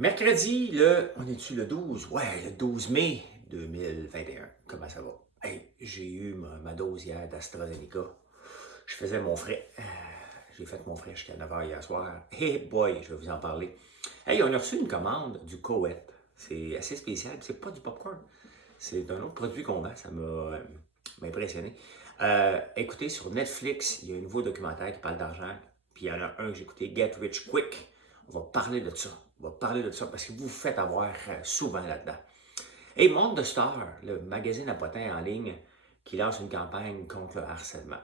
Mercredi, on est-tu le 12? Ouais, le 12 mai 2021. Comment ça va? Hey, j'ai eu ma dose hier d'AstraZeneca. Je faisais mon frais. J'ai fait mon frais jusqu'à 9h hier soir. Hey boy, je vais vous en parler. Hey, on a reçu une commande du Coët. C'est assez spécial. C'est pas du popcorn. C'est un autre produit qu'on vend. Ça m'a impressionné. Écoutez, sur Netflix, il y a un nouveau documentaire qui parle d'argent. Puis il y en a un que j'ai écouté, Get Rich Quick. On va parler de ça. On va parler de ça parce que vous vous faites avoir souvent là-dedans. Et Monde de Star, le magazine à potins en ligne, qui lance une campagne contre le harcèlement.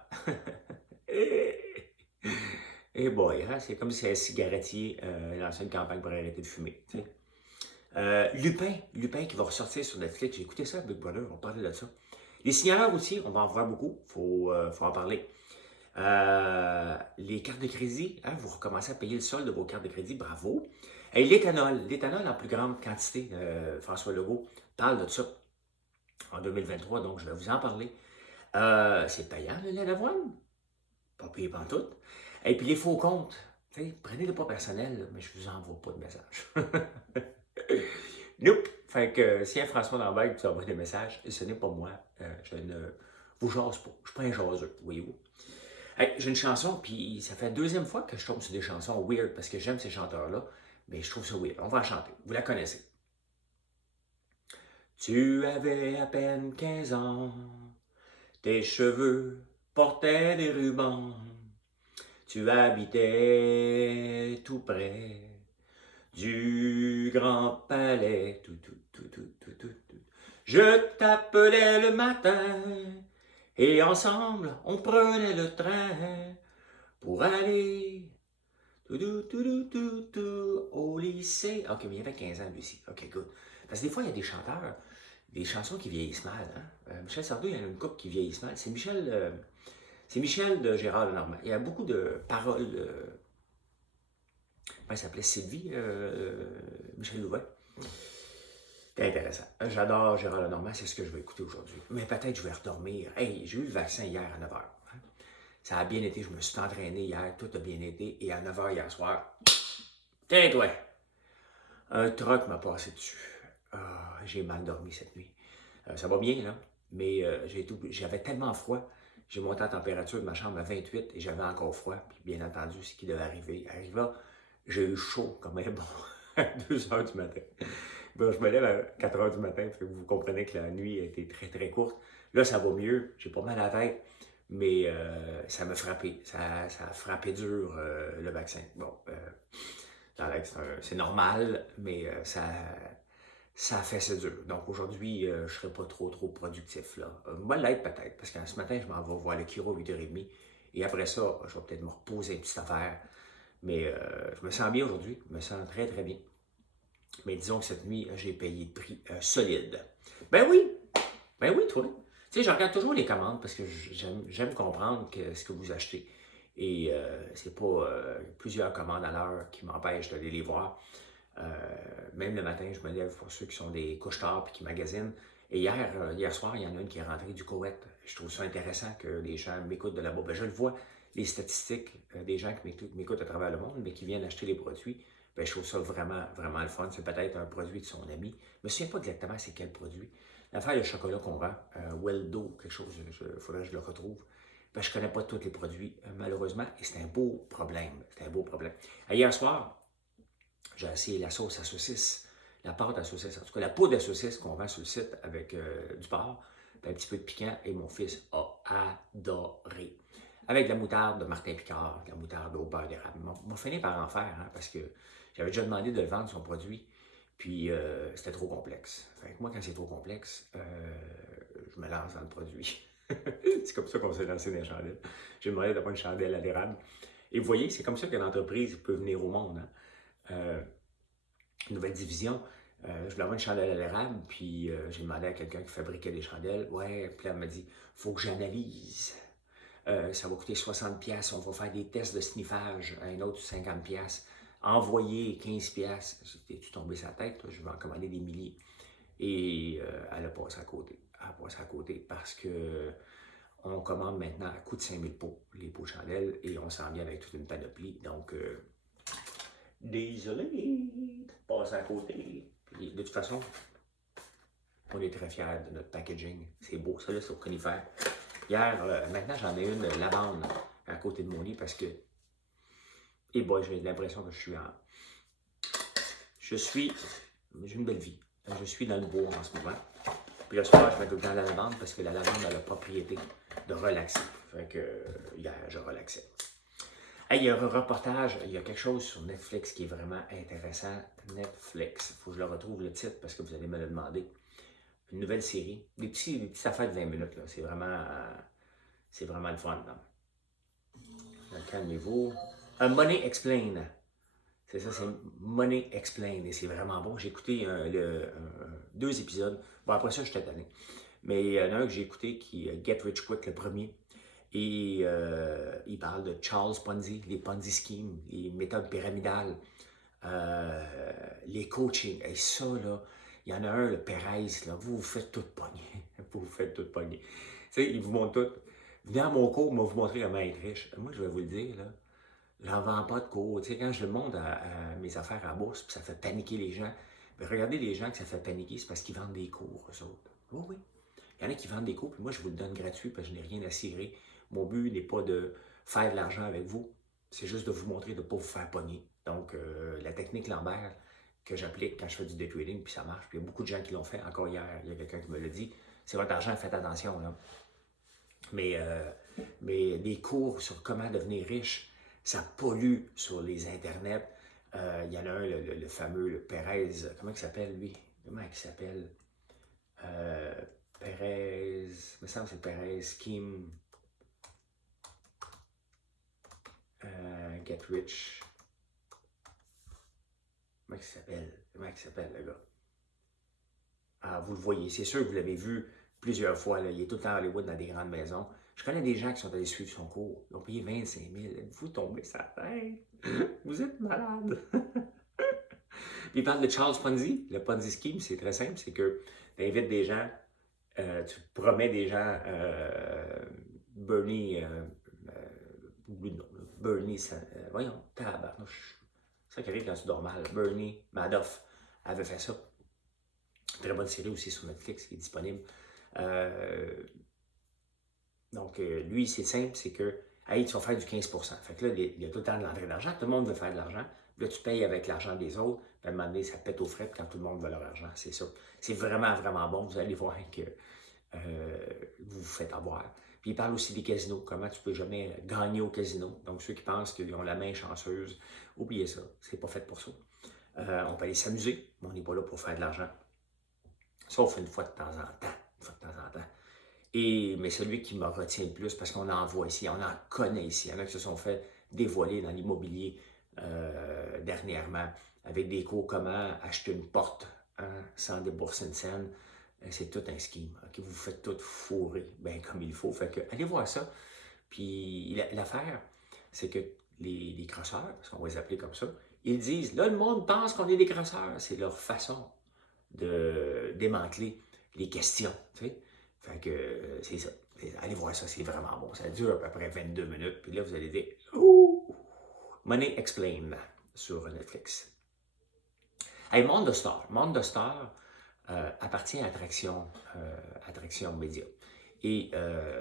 Et boy, hein, c'est comme si un cigarettier lançait une campagne pour arrêter de fumer. Tu sais. Lupin qui va ressortir sur Netflix. J'ai écouté ça, Big Brother, on va parler de ça. Les signaleurs aussi, on va en voir beaucoup, faut en parler. Les cartes de crédit, hein, vous recommencez à payer le solde de vos cartes de crédit, bravo. Et l'éthanol en plus grande quantité, François Legault parle de ça en 2023, donc je vais vous en parler. C'est payant le lait d'avoine, pas payé pantoute. Et puis les faux comptes, prenez-le pas personnel, là, mais je vous envoie pas de message. Nope. Fait que si un François Lambert qui vous envoie des messages, ce n'est pas moi, je ne vous jase pas, je suis pas un jaseux, voyez-vous. Hey, j'ai une chanson, puis ça fait la deuxième fois que je tombe sur des chansons weird parce que j'aime ces chanteurs-là, mais je trouve ça weird. On va la chanter. Vous la connaissez. Tu avais à peine 15 ans, tes cheveux portaient des rubans, tu habitais tout près du grand palais. Je t'appelais le matin et ensemble on prenait le train pour aller au lycée. Ok, mais il y avait 15 ans lui aussi. Ok, good. Parce que des fois, il y a des chanteurs, des chansons qui vieillissent mal. Hein? Michel Sardou, il y en a une couple qui vieillissent mal. C'est Michel de Gérard Lenormand. Il y a beaucoup de paroles. Comment il s'appelait Sylvie, Michel Louvain. C'est intéressant. J'adore Gérard Lenormand, c'est ce que je vais écouter aujourd'hui. Mais peut-être je vais redormir. Hey, j'ai eu le vaccin hier à 9h. Hein? Ça a bien été, je me suis entraîné hier, tout a bien été. Et à 9h hier soir, tais-toi! Un truck m'a passé dessus. Ah, j'ai mal dormi cette nuit. Ça va bien, là, mais j'avais tellement froid. J'ai monté la température de ma chambre à 28 et j'avais encore froid. Puis bien entendu, ce qui devait arriver arriva. J'ai eu chaud comme un bon à 2 h du matin. Bon, je me lève à 4 h du matin, fait que vous comprenez que la nuit a été très très courte. Là, ça va mieux, j'ai pas mal à la tête, mais ça m'a frappé. Ça a frappé dur le vaccin. Bon, c'est normal, mais ça a fait c'est dur. Donc aujourd'hui, je ne serai pas trop productif. Là. Moi, l'être peut-être, parce que ce matin, je m'en vais voir le chiro à 8h30. Et après ça, je vais peut-être me reposer une petite affaire. Mais je me sens bien aujourd'hui, je me sens très très bien. Mais disons que cette nuit, j'ai payé le prix solide. Ben oui, toi. Tu sais, je regarde toujours les commandes parce que j'aime comprendre ce que vous achetez. Et c'est pas plusieurs commandes à l'heure qui m'empêchent d'aller les voir. Même le matin, je me lève pour ceux qui sont des couche-tard et qui magasinent. Et hier soir, il y en a une qui est rentrée du Koweït. Je trouve ça intéressant que les gens m'écoutent de là-bas. Ben, je le vois, les statistiques des gens qui m'écoutent à travers le monde, mais qui viennent acheter les produits. Ben, je trouve ça vraiment, vraiment le fun. C'est peut-être un produit de son ami. Je me souviens pas exactement c'est quel produit. L'affaire de chocolat qu'on vend, Weldo, quelque chose, il faudrait que je le retrouve. Ben, je ne connais pas tous les produits, malheureusement, et c'est un beau problème. C'est un beau problème. Hier soir, j'ai essayé la sauce à saucisse, la pâte à saucisse, en tout cas la poudre à saucisse qu'on vend sur le site avec du porc, puis un petit peu de piquant, et mon fils a adoré. Avec de la moutarde de Martin Picard, de la moutarde au beurre d'érable. On m'a fini par en faire, hein, parce que j'avais déjà demandé de vendre son produit, puis c'était trop complexe. Fait que moi, quand c'est trop complexe, je me lance dans le produit. C'est comme ça qu'on s'est lancé dans les chandelles. J'ai demandé d'avoir une chandelle à l'érable. Et vous voyez, c'est comme ça qu'une entreprise peut venir au monde. Hein. Une nouvelle division. Je voulais avoir une chandelle à l'érable, puis j'ai demandé à quelqu'un qui fabriquait des chandelles. Ouais, puis elle m'a dit, faut que j'analyse. Ça va coûter 60$. On va faire des tests de sniffage, un autre 50$. Envoyer 15$. T'es-tu tombé sa tête? Toi? Je vais en commander des milliers. Et elle a passé à côté. Elle a passé à côté parce que on commande maintenant à coût de 5000 pots, les pots de chandelle, et on s'en vient avec toute une panoplie. Donc, désolé. passe à côté. Puis, de toute façon, on est très fiers de notre packaging. C'est beau, ça, là, sur Conifère. Hier, maintenant, j'en ai une lavande à côté de mon lit parce que, et boy, j'ai l'impression que j'ai une belle vie. Je suis dans le bois en ce moment. Puis le soir, je mets tout le temps la lavande parce que la lavande a la propriété de relaxer. Fait que hier, je relaxais. Hey, il y a un reportage, il y a quelque chose sur Netflix qui est vraiment intéressant. Netflix, il faut que je le retrouve le titre parce que vous allez me le demander. Une nouvelle série, des petites affaires de 20 minutes, là. C'est vraiment le fun. Calmez-vous. Money Explain. C'est ça, c'est Money Explain. Et c'est vraiment bon. J'ai écouté 2 épisodes. Bon, après ça, je suis tanné. Mais il y en a un que j'ai écouté qui est Get Rich Quick, le premier. Et il parle de Charles Ponzi, les Ponzi schemes, les méthodes pyramidales, les coachings. Et ça, là, il y en a un, le Perez, là, vous faites tout pogner. Vous faites tout pogner. Tu sais, il vous montre tout. Venez à mon cours, moi, vous montrer comment être riche. Moi, je vais vous le dire, là, j'en vends pas de cours. Tu sais, quand je le montre à mes affaires à la bourse, puis ça fait paniquer les gens, bien, regardez les gens que ça fait paniquer, c'est parce qu'ils vendent des cours, eux autres. Oui, oui. Il y en a qui vendent des cours, puis moi, je vous le donne gratuit parce que je n'ai rien à cirer. Mon but n'est pas de faire de l'argent avec vous, c'est juste de vous montrer de ne pas vous faire pogner. Donc, la technique Lambert que j'applique quand je fais du day trading, puis ça marche. Puis il y a beaucoup de gens qui l'ont fait. Encore hier, il y a quelqu'un qui me l'a dit. C'est votre argent, faites attention. Là. Mais des cours sur comment devenir riche, ça pollue sur les internets. Il y en a un, le fameux le Perez, comment il s'appelle lui? Comment il s'appelle? Perez, il me semble que c'est Perez, Kim, Get Rich. Comment il s'appelle le gars? Ah, vous le voyez, c'est sûr que vous l'avez vu plusieurs fois. Là. Il est tout le temps à Hollywood dans des grandes maisons. Je connais des gens qui sont allés suivre son cours. Ils ont payé 25 000. Vous tombez sa tête. Vous êtes malade. Puis il parle de Charles Ponzi. Le Ponzi scheme, c'est très simple. C'est que tu invites des gens, tu promets des gens, Bernie, voyons, tabarnouche. C'est ça qui arrive quand tu dors mal. Bernie Madoff avait fait ça. Très bonne série aussi sur Netflix qui est disponible. Donc, lui, c'est simple, c'est que, hey, tu vas faire du 15%. Fait que là, il y a tout le temps de l'entrée d'argent. Tout le monde veut faire de l'argent. Là, tu payes avec l'argent des autres. Puis à un moment donné, ça pète aux frais quand tout le monde veut leur argent. C'est ça. C'est vraiment, vraiment bon. Vous allez voir que vous vous faites avoir. Puis il parle aussi des casinos. Comment tu peux jamais gagner au casino. Donc, ceux qui pensent qu'ils ont la main chanceuse, oubliez ça. C'est pas fait pour ça. On peut aller s'amuser, mais on n'est pas là pour faire de l'argent. Sauf une fois de temps en temps. Mais celui qui me retient le plus, parce qu'on en voit ici, on en connaît ici. Il y en a qui se sont fait dévoiler dans l'immobilier dernièrement, avec des cours comment acheter une porte sans débourser une scène. C'est tout un scheme. Okay? Vous faites tout fourrer bien comme il faut. Fait que, allez voir ça. Puis l'affaire, c'est que les crosseurs, parce qu'on va les appeler comme ça, ils disent, là, le monde pense qu'on est des crosseurs. C'est leur façon de démanteler les questions. Tu sais? Fait que c'est ça. Allez voir ça, c'est vraiment bon. Ça dure à peu près 22 minutes. Puis là, vous allez dire, ouh, Money Explain sur Netflix. Hey, Monde de Star. Monde de Star appartient à Attraction Média. Et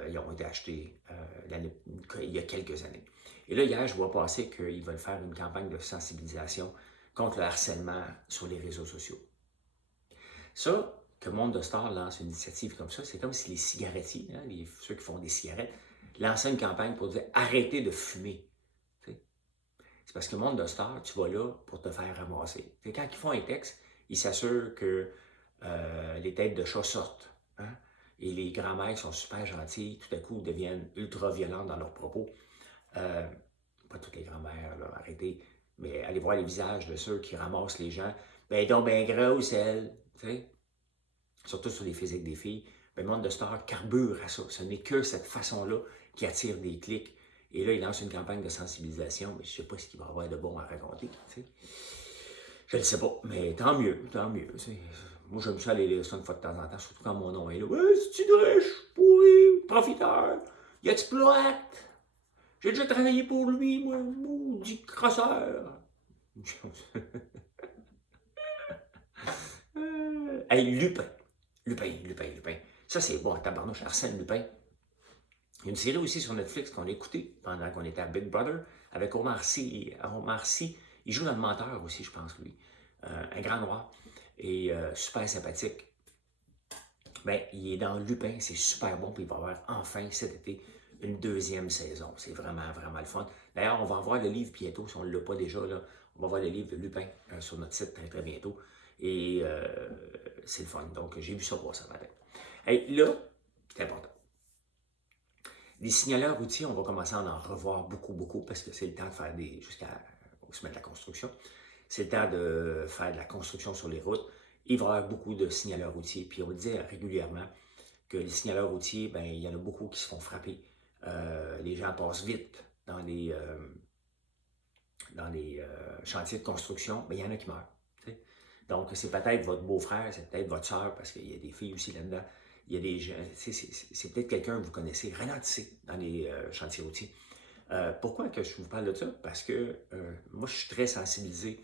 ils ont été achetés il y a quelques années. Et là, hier, je vois passer qu'ils veulent faire une campagne de sensibilisation contre le harcèlement sur les réseaux sociaux. Ça, que Monde de Star lance une initiative comme ça, c'est comme si les cigarettiers, hein, ceux qui font des cigarettes, lançaient une campagne pour dire arrêtez de fumer. T'sais? C'est parce que Monde de Star, tu vas là pour te faire ramasser. T'sais, quand ils font un texte, ils s'assurent que les têtes de chat sortent. Hein? Et les grands-mères sont super gentilles, tout à coup deviennent ultra violentes dans leurs propos. Pas toutes les grands-mères, là, arrêtez, mais allez voir les visages de ceux qui ramassent les gens. Ben donc, ben grosse, elle. T'sais? Surtout sur les physiques des filles, le Monde de Star carbure à ça. Ce n'est que cette façon-là qui attire des clics. Et là, il lance une campagne de sensibilisation, mais je ne sais pas ce qu'il va y avoir de bon à raconter. T'sais. Je ne le sais pas, mais tant mieux, tant mieux. T'sais. Moi, j'aime ça aller lire ça une fois de temps en temps, surtout quand mon nom est là. Ouais, c'est-tu de riche, pourri, profiteur, il exploite. J'ai déjà travaillé pour lui, moi, maudit crosseur. Hey, Lupin. Lupin. Ça, c'est bon, tabarnouche, Arsène Lupin. Il y a une série aussi sur Netflix qu'on a écoutée pendant qu'on était à Big Brother avec Omar Sy. Omar Sy, il joue dans Le Menteur aussi, je pense, lui. Un grand noir et super sympathique. Ben, il est dans Lupin, c'est super bon, puis il va y avoir enfin cet été une deuxième saison. C'est vraiment, vraiment le fun. D'ailleurs, on va avoir le livre bientôt, si on ne l'a pas déjà, là, on va avoir le livre de Lupin sur notre site très, très bientôt. Et c'est le fun. Donc, j'ai vu ça pour ça matin. Hey, là, c'est important. Les signaleurs routiers, on va commencer à en revoir beaucoup, parce que c'est le temps de faire jusqu'à se mettre la construction. C'est le temps de faire de la construction sur les routes. Il va y avoir beaucoup de signaleurs routiers. Puis on le dit régulièrement que les signaleurs routiers, ben, il y en a beaucoup qui se font frapper. Les gens passent vite dans les chantiers de construction, mais il y en a qui meurent. T'sais. Donc, c'est peut-être votre beau-frère, c'est peut-être votre soeur, parce qu'il y a des filles aussi là-dedans. Il y a des gens, c'est peut-être quelqu'un que vous connaissez. Ralentissez dans les chantiers routiers. Pourquoi que je vous parle de ça? Parce que moi, je suis très sensibilisé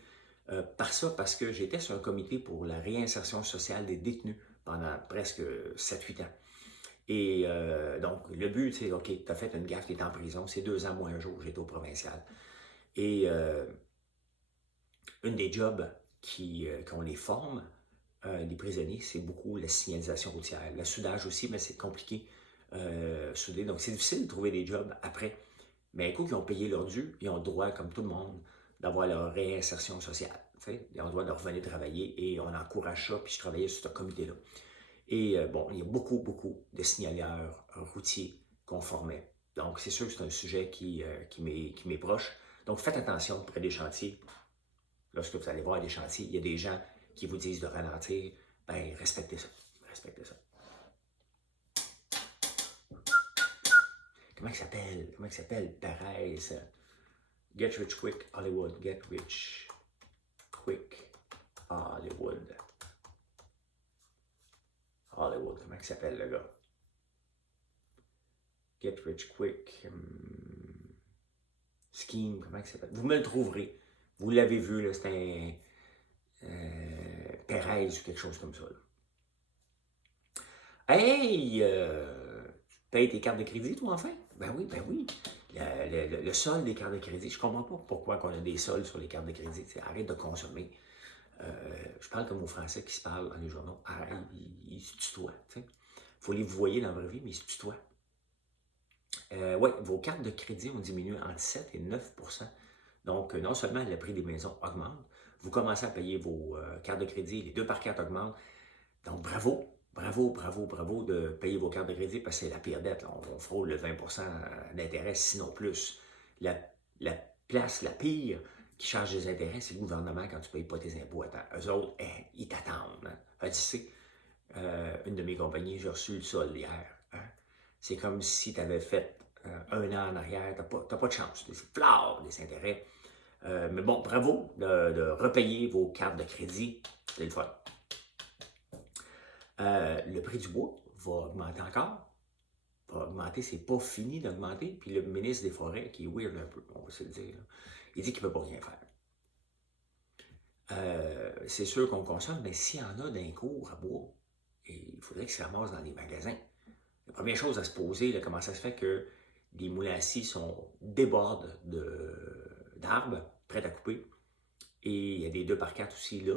par ça, parce que j'étais sur un comité pour la réinsertion sociale des détenus pendant presque 7-8 ans. Et donc, le but, c'est, OK, tu as fait une gaffe, tu es en prison, c'est 2 ans, moins un jour, j'étais au provincial. Et une des jobs qu'on les forme, les prisonniers, c'est beaucoup la signalisation routière. Le soudage aussi, mais c'est compliqué, souder. Donc, c'est difficile de trouver des jobs après. Mais un coup qu'ils ont payé leur dû, ils ont le droit, comme tout le monde, d'avoir leur réinsertion sociale. Ils ont le droit de revenir travailler et on encourage ça, puis je travaillais sur ce comité-là. Et bon, il y a beaucoup de signaleurs routiers qu'on formait. Donc, c'est sûr que c'est un sujet qui m'est proche. Donc, faites attention près des chantiers. Lorsque vous allez voir des chantiers, il y a des gens qui vous disent de ralentir. Ben, respectez ça. Respectez ça. Comment il s'appelle? Perez. Get Rich Quick Hollywood. Get Rich Quick Hollywood. Hollywood, comment il s'appelle le gars? Get Rich Quick. Scheme, comment il s'appelle? Vous me le trouverez. Vous l'avez vu, là, c'est un Perez ou quelque chose comme ça. Là. Hey! Tu payes tes cartes de crédit, toi, enfin? Ben oui. Le solde des cartes de crédit, je comprends pas pourquoi on a des soldes sur les cartes de crédit. Arrête de consommer. Je parle comme aux Français qui se parlent dans les journaux. Arrête, ils se tutoient. Il faut les voyer dans la vraie vie, mais ils se tutoient. Oui, vos cartes de crédit ont diminué entre 7 et 9 %. Donc, non seulement le prix des maisons augmente, vous commencez à payer vos cartes de crédit, les 2 par 4 augmentent. Donc, bravo de payer vos cartes de crédit parce que c'est la pire dette. Là. On frôle le 20 % d'intérêt, sinon plus. La place, la pire qui charge des intérêts, c'est le gouvernement quand tu ne payes pas tes impôts à temps. Eux autres, ils t'attendent. Hein. Tu sais, une de mes compagnies, j'ai reçu le sol hier. Hein. C'est comme si tu avais fait 1 an en arrière, tu n'as pas de chance. C'est fleur des intérêts. Mais bon, bravo de repayer vos cartes de crédit. C'est le fun. Le prix du bois va augmenter encore. Va augmenter, c'est pas fini d'augmenter. Puis le ministre des Forêts, qui est weird un peu, on va se le dire, là, il dit qu'il ne peut pas rien faire. C'est sûr qu'on consomme, mais s'il y en a d'un cours à bois, il faudrait que ça ramasse dans les magasins. La première chose à se poser, là, comment ça se fait que les moulins à scie débordent d'arbres prêts à couper. Et il y a des 2 par 4 aussi là,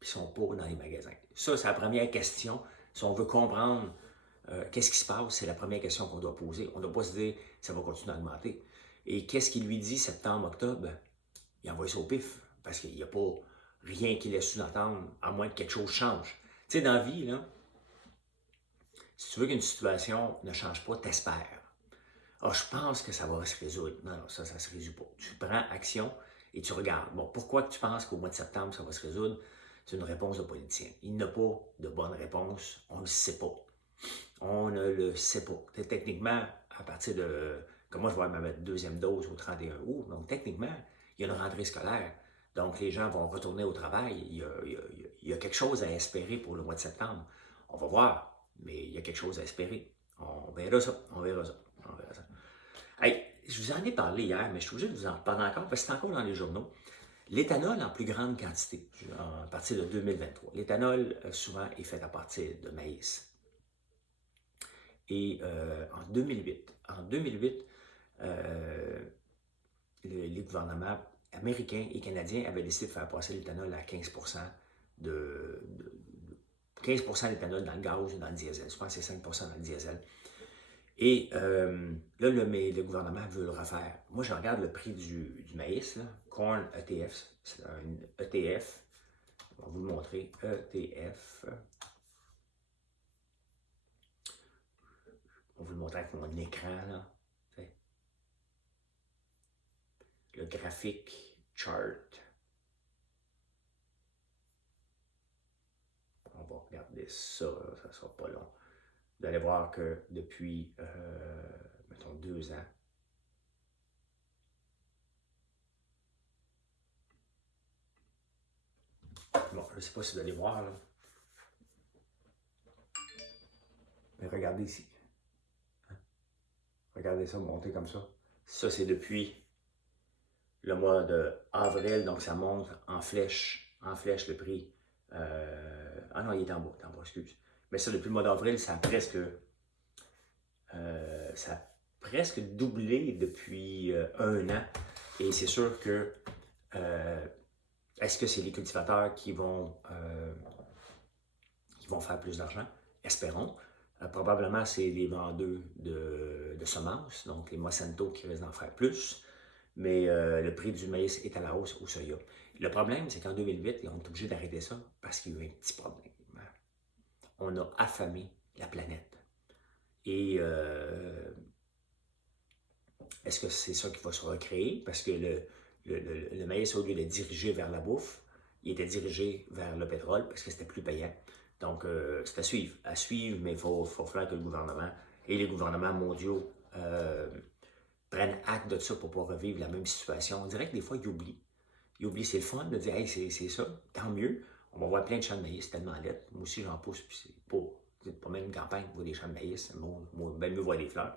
qui sont pas dans les magasins. Ça, c'est la première question. Si on veut comprendre qu'est-ce qui se passe, c'est la première question qu'on doit poser. On ne doit pas se dire ça va continuer à augmenter. Et qu'est-ce qu'il lui dit septembre, octobre? Il envoie ça au pif, parce qu'il n'y a pas rien qui laisse sous-entendre, à moins que quelque chose change. Tu sais, dans la vie, là, si tu veux qu'une situation ne change pas, t'espères. Ah, je pense que ça va se résoudre. Non, ça ne se résout pas. Tu prends action et tu regardes. Bon, pourquoi tu penses qu'au mois de septembre, ça va se résoudre? C'est une réponse de politicien. Il n'a pas de bonne réponse. On ne le sait pas. On ne le sait pas. Techniquement, à partir de... Comme moi, je vais ma deuxième dose au 31 août. Donc, techniquement, il y a une rentrée scolaire. Donc, les gens vont retourner au travail. Il y a quelque chose à espérer pour le mois de septembre. On va voir. Mais il y a quelque chose à espérer. On verra ça. Hey, je vous en ai parlé hier, mais je suis obligé de vous en parler encore parce que c'est encore dans les journaux. L'éthanol en plus grande quantité, à partir de 2023. L'éthanol, souvent, est fait à partir de maïs. Et en 2008 les gouvernements américains et canadiens avaient décidé de faire passer l'éthanol à 15% de 15% d'éthanol dans le gaz ou dans le diesel. Je pense que c'est 5% dans le diesel. Et là, le gouvernement veut le refaire. Moi, je regarde le prix du maïs, là, Corn ETF. C'est un ETF. On va vous le montrer. ETF. On va vous le montrer avec mon écran, là. Le graphique chart. On va regarder ça, ça ne sera pas long. Vous allez voir que depuis, mettons, 2 ans, bon, je ne sais pas si vous allez voir, là. Mais regardez ici. Regardez ça monter comme ça. Ça, c'est depuis le mois d'avril, donc ça monte en flèche le prix. Ah non, il est en bas, excuse. Mais ça, depuis le mois d'avril, ça a presque doublé depuis 1 an. Et c'est sûr que est-ce que c'est les cultivateurs qui vont faire plus d'argent? Espérons. Probablement, c'est les vendeurs de semences, donc les Monsanto qui risquent d'en faire plus. Mais le prix du maïs est à la hausse au soya. Le problème, c'est qu'en 2008, ils ont été obligés d'arrêter ça parce qu'il y a eu un petit problème. On a affamé la planète. Et est-ce que c'est ça qui va se recréer? Parce que le maïs, au lieu de diriger vers la bouffe, il était dirigé vers le pétrole parce que c'était plus payant. Donc, c'est à suivre, mais il faut faire que le gouvernement et les gouvernements mondiaux prennent acte de ça pour ne pas revivre la même situation. On dirait que des fois, ils oublient. Ils oublient, c'est le fun de dire, hey, c'est ça, tant mieux. On va voir plein de champs de maïs, c'est tellement laid. Moi aussi, j'en pousse, puis c'est pas même une campagne pour des champs de maïs. Moi, bien mieux voir des fleurs.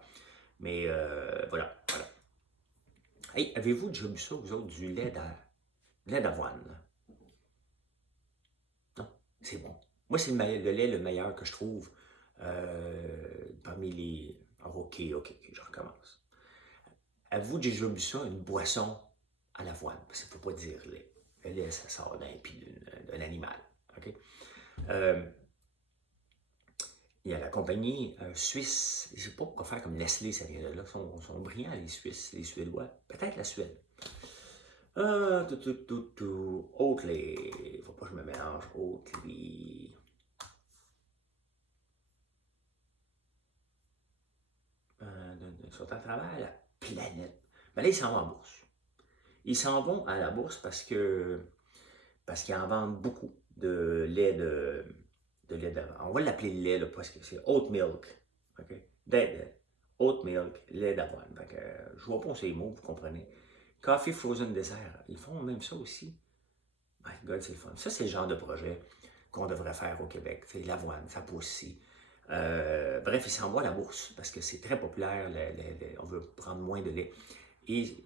Mais voilà. Hey, avez-vous déjà vu ça, vous autres, du lait d'avoine? Non, c'est bon. Moi, c'est le lait le meilleur que je trouve parmi les... OK, je recommence. Avez-vous déjà vu ça, une boisson à l'avoine? Parce qu'il ne faut pas dire lait. Le lait, ça sort d'un pied d'un animal. OK? Il y a la compagnie suisse, je ne sais pas pourquoi faire comme Nestlé, ça vient de là. Ils sont brillants, les Suisses, les Suédois. Peut-être la Suède. Oatly. Il ne faut pas que je me mélange. Oatly. Ils sont à travers la planète. Mais là, ils s'en vont en bourse. Ils s'en vont à la bourse parce qu'ils en vendent beaucoup de lait d'avoine. On va l'appeler lait, là, parce que c'est oat milk. OK? Oat milk, lait d'avoine. Je vois pas ces mots, vous comprenez. Coffee frozen dessert. Ils font même ça aussi. My God, c'est le fun. Ça, c'est le genre de projet qu'on devrait faire au Québec. C'est l'avoine, ça pousse ici. Bref, ils s'en vont à la bourse parce que c'est très populaire. On veut prendre moins de lait. Et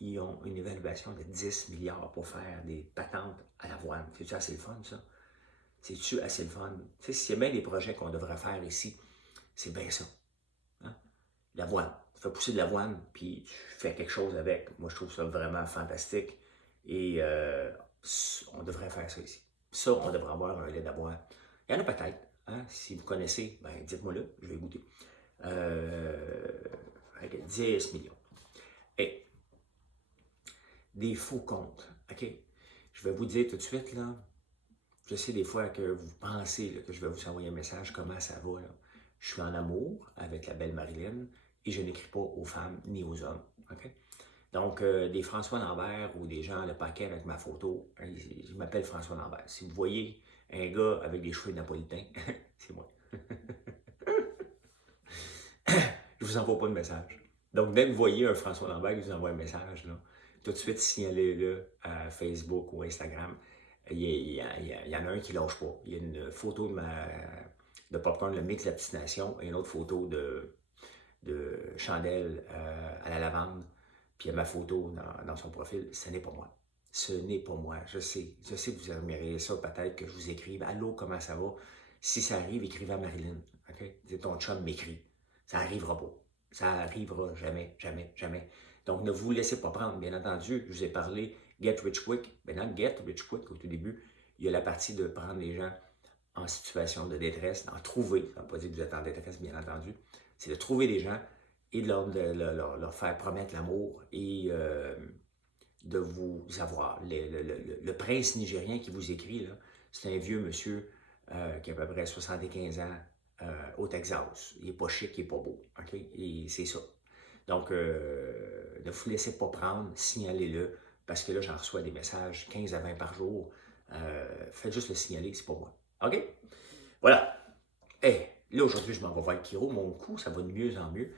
ils ont une évaluation de 10 milliards pour faire des patentes à l'avoine. C'est-tu assez le fun, ça? C'est-tu assez le fun? Tu sais, s'il y a bien des projets qu'on devrait faire ici, c'est bien ça. Hein? L'avoine. Tu fais pousser de l'avoine, puis tu fais quelque chose avec. Moi, je trouve ça vraiment fantastique. Et on devrait faire ça ici. Ça, on devrait avoir un lait d'avoine. Il y en a peut-être. Hein? Si vous connaissez, ben, dites-moi là, je vais goûter. Avec 10 millions. Et des faux comptes. OK? Je vais vous dire tout de suite, là, je sais des fois que vous pensez là, que je vais vous envoyer un message, comment ça va. Là. Je suis en amour avec la belle Marilyn et je n'écris pas aux femmes ni aux hommes. Okay? Donc, des François Lambert ou des gens le paquet avec ma photo, je m'appelle François Lambert. Si vous voyez un gars avec des cheveux napolitains, c'est moi. Je vous envoie pas de message. Donc, dès que vous voyez un François Lambert qui vous envoie un message, là, tout de suite, signalez-le à Facebook ou Instagram. Il y en a un qui ne lâche pas. Il y a une photo de popcorn, le mix de la petite nation, et une autre photo de chandelle à la lavande. Puis il y a ma photo dans son profil. Ce n'est pas moi. ce n'est pas moi. Je sais que vous aimeriez ça, peut-être que je vous écrive. Allô, comment ça va? Si ça arrive, écrivez à Marilyn. OK? Dites, ton chum m'écrit. Ça n'arrivera pas. Ça n'arrivera jamais, jamais, jamais. Donc, ne vous laissez pas prendre. Bien entendu, je vous ai parlé Get Rich Quick. Ben, dans Get Rich Quick, au tout début, il y a la partie de prendre les gens en situation de détresse, d'en trouver. Ça ne veut pas dire que vous êtes en détresse, bien entendu. C'est de trouver des gens et de leur faire promettre l'amour et de vous avoir. Le prince nigérien qui vous écrit, c'est un vieux monsieur qui a à peu près 75 ans au Texas. Il n'est pas chic, il n'est pas beau. OK? Et c'est ça. Donc, ne vous laissez pas prendre, signalez-le, parce que là, j'en reçois des messages 15 à 20 par jour. Faites juste le signaler, c'est pas moi. OK? Voilà. Hey, là, aujourd'hui, je m'en vais voir le chiro. Mon cou, ça va de mieux en mieux.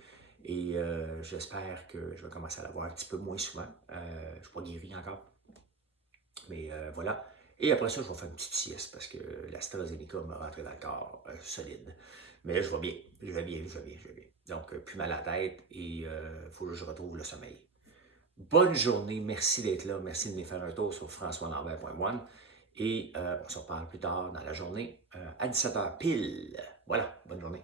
Et j'espère que je vais commencer à l'avoir un petit peu moins souvent. Je ne suis pas guéri encore. Mais voilà. Et après ça, je vais faire une petite sieste parce que l'AstraZeneca m'a rentré dans le corps solide. Mais là, je vais bien. Je vais bien. Donc, plus mal à la tête et il faut que je retrouve le sommeil. Bonne journée. Merci d'être là. Merci de venir faire un tour sur françoislambert.one. Et on se reparle plus tard dans la journée à 17h pile. Voilà. Bonne journée.